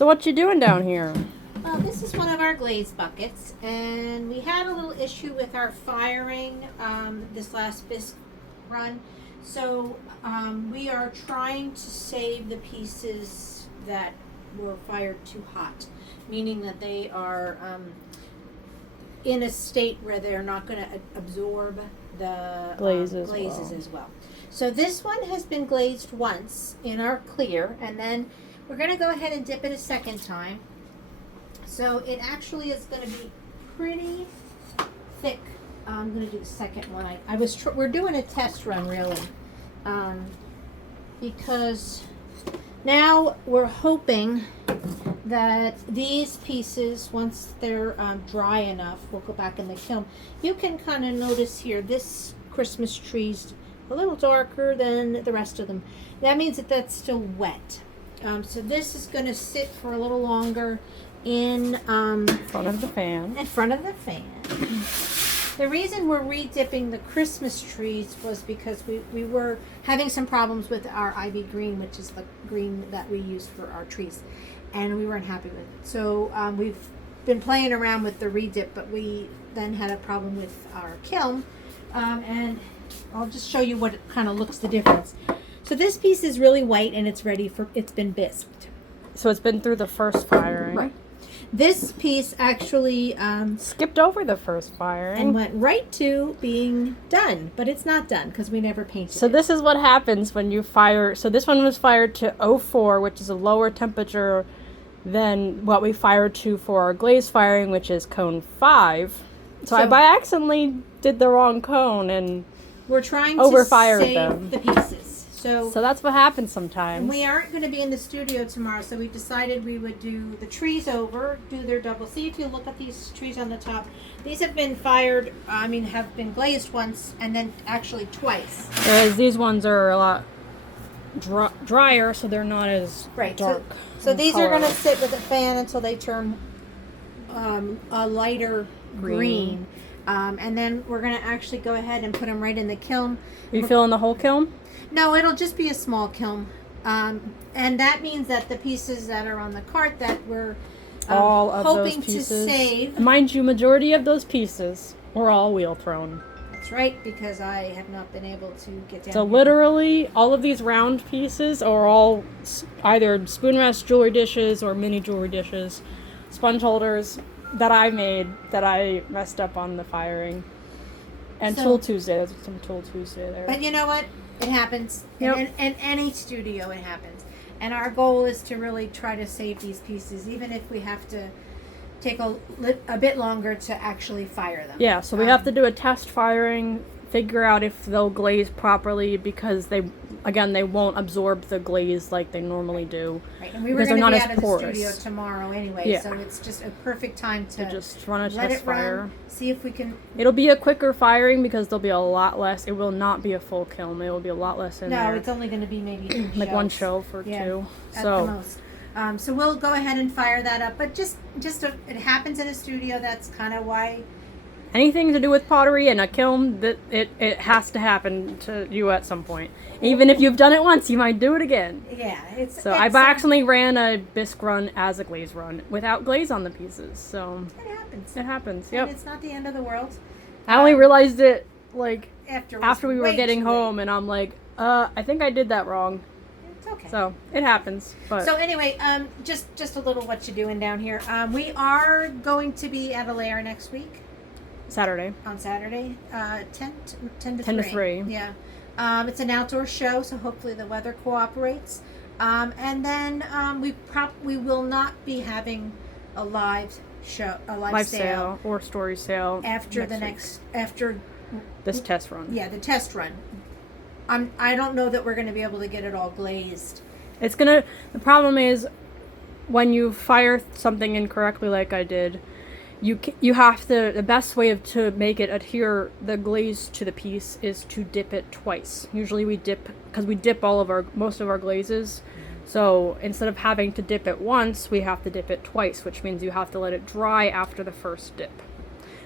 So what you doing down here? Well, this is one of our glaze buckets, and we had a little issue with our firing this last bisque run. So we are trying to save the pieces that were fired too hot, meaning that they are in a state where they're not going to absorb the glazes as well. So this one has been glazed once in our clear, and then we're going to go ahead and dip it a second time. So it actually is going to be pretty thick. I'm going to do the second one. We're doing a test run really, because now we're hoping that these pieces, once they're dry enough, we'll go back in the kiln. You can kind of notice here, this Christmas tree's a little darker than the rest of them. That means that that's still wet. So this is going to sit for a little longer in front of the fan. In front of the fan. The reason we're re-dipping the Christmas trees was because we were having some problems with our ivy green, which is the green that we use for our trees, and we weren't happy with it. So we've been playing around with the re-dip, but we then had a problem with our kiln, and I'll just show you what it kind of looks the difference. So this piece is really white, and it's been bisqued. So it's been through the first firing. Right. This piece actually skipped over the first firing and went right to being done, but it's not done because we never painted So it. this is what happens when you fire. So this one was fired to 04, which is a lower temperature than what we fired to for our glaze firing, which is cone 5. So I by accidentally did the wrong cone and we're trying to save them. The pieces. So that's what happens sometimes. And we aren't going to be in the studio tomorrow, so we decided we would do the trees over, do their double. See if you look at these trees on the top. These have been fired, have been glazed once and then actually twice. Whereas these ones are a lot drier, so they're not as dark. So these are going to sit with a fan until they turn a lighter green. And then we're going to actually go ahead and put them right in the kiln. Are you filling the whole kiln? No, it'll just be a small kiln. And that means that the pieces that are on the cart that we're hoping to save. Mind you, majority of those pieces were all wheel thrown. That's right, because I have not been able to get down. So literally, all of these round pieces are all either spoon rest jewelry dishes or mini jewelry dishes, sponge holders that I made that I messed up on the firing. And Tool Tuesday, there's some Tool Tuesday there. But you know what? It happens. Yep. In any studio, it happens. And our goal is to really try to save these pieces, even if we have to take a bit longer to actually fire them. Yeah, so we have to do a test firing, figure out if they'll glaze properly, because they won't absorb the glaze like they normally do. Right, and we were going to be out of the studio tomorrow anyway, so it's just a perfect time to just run a test fire. See if we can. It'll be a quicker firing because there'll be a lot less. It will not be a full kiln. It will be a lot less in there. No, it's only going to be maybe like one shelf or two. At the most. So we'll go ahead and fire that up, but it happens in a studio. That's kind of why. Anything to do with pottery and a kiln, that it has to happen to you at some point. Even if you've done it once, you might do it again. Yeah, I accidentally ran a bisque run as a glaze run without glaze on the pieces. So it happens. It happens. Yep. And it's not the end of the world. I only realized it after we were getting home, and I'm like, I think I did that wrong. It's okay. So it happens. But so anyway, just a little what you doing down here. We are going to be at a lair next week. On Saturday, 10 to 3. Yeah. It's an outdoor show, so hopefully the weather cooperates. And then we will not be having a live sale or story sale after this test run. Yeah, the test run. I don't know that we're going to be able to get it all glazed. The problem is when you fire something incorrectly like I did, you have to, the best way to make it adhere the glaze to the piece is to dip it twice. Usually we dip, because we dip most of our glazes. So instead of having to dip it once, we have to dip it twice, which means you have to let it dry after the first dip.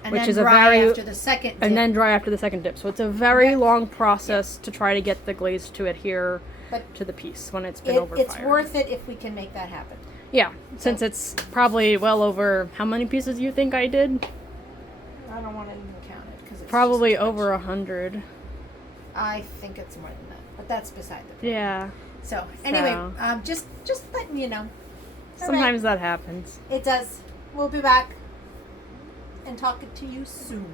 And then dry after the second dip. And then dry after the second dip. So it's a very long process to try to get the glaze to adhere to the piece when it's been overfired. It's worth it if we can make that happen. Yeah, since it's probably well over, how many pieces do you think I did? I don't want to even count it because it's Probably just too over much. 100. I think it's more than that, but that's beside the point. Yeah. So anyway, So. just letting you know. All right. Sometimes that happens. It does. We'll be back and talking to you soon.